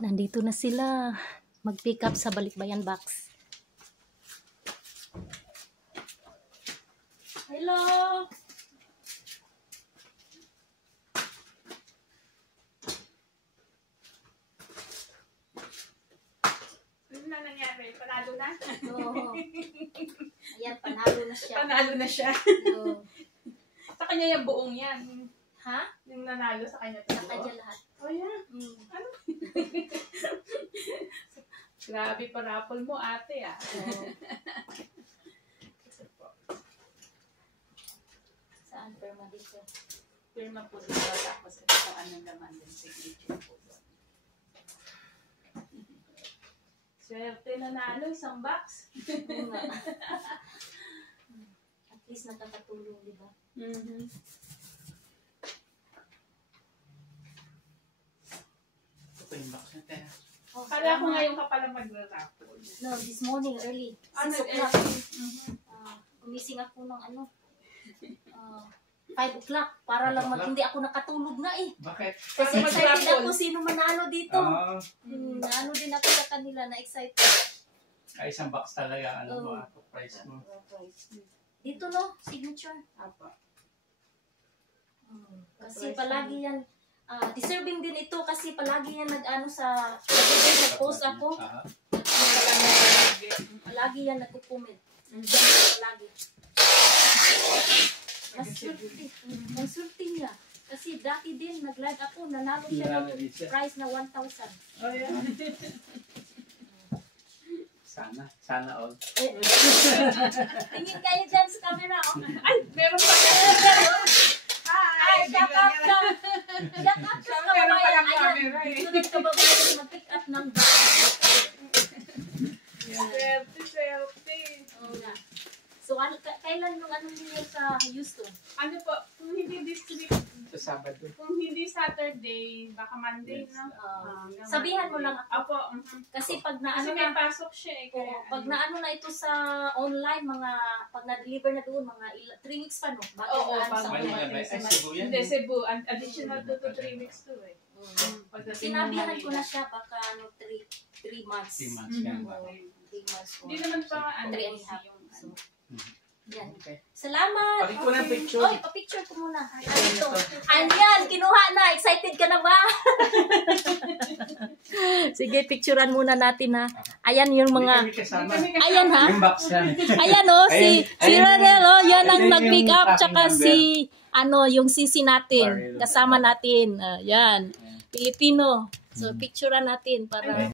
Nandito na sila. Mag-pick up sa Balikbayan Box. Hello! Ano na nangyari? Panalo na? Oo. Ayan, panalo na siya. Panalo na siya. Oo. Sa kanya yung buong yan. Ha? Yung nanalo sa kanya. Sa kanya lahat. Oh, yeah. Ano? Grabe pa rapol mo, ate, ah. Oo. Saan? Perma dito. Pirma po dito. Tapos ito kung anong laman din. Signature po doon. Swerte nanalo, isang box. Oo nga. At least nakakatulong, di ba? Ito yung box na tayo. Oh, Kala ko salamat. ngayon ka pala mag-rapol. No, this morning early. 6 o'clock. Gumising ako ng 5 o'clock para 5 lang o'clock? hindi ako nakatulog na eh. Bakit? Kasi Para excited mag-raffle. ako sino manalo dito. Naano din ako sa kanila na excited. Ay, isang box talaga. Ano mo, Oo. ako price mo. Dito no, signature. Apa. Kasi palagi yan, deserving din ito kasi palagi yan nag-ano sa nag-post ako. Ah, Palagi yan nagko-comment. Palagi. Ang swerte niya. Kasi dati din, nag-live ako, nanalo siya ng prize na 1,000. Oh, yeah. Sana all. Tingin kayo dyan sa camera, oh. Ay, meron pa ka. Ay, shout out sa Meron pa kababayan. lang Ayan, camera, eh. sunod kababayan mag-pick up ng bag. Swerte. Oo nga. So, kailan yung ano niyo sa Houston? Ano po, kung hindi this week, Sa Sabado. kung hindi Saturday, baka Monday, Yes. no? Sabihan mo lang ako. Apo. Kasi pag Kasi naano may na, pasok siya eh. Kaya, pag naano na ito sa online, pag na-deliver na doon, mga 3 weeks pa no? Bago Oo, na bago sa Manila online. ba? Ay, Cebu yan. Hindi, Cebu. Additional 2 to 3 weeks to eh. Pagdating Sinabihan ng ko na siya baka 3 months. 3 months yan ba? 3 months. Hindi naman pa ano. 3 and a half. So, yan. Okay. Salamat! Palik ko ng picture. Oy, pa-picture ko muna. Ito. Ayan, kinuha na. Excited ka na ba? Sige, picturean muna natin ha. Ayan yung mga... Hindi kami kasama. Ayan ha. Yung box yan. Ayan o, si Ayun, Rarel o. Yan ang ayun nag-pick yung up. tracking Tsaka number. si, yung sisi natin. Barrel. Kasama natin. Yan. Pilipino. So, picturean natin para...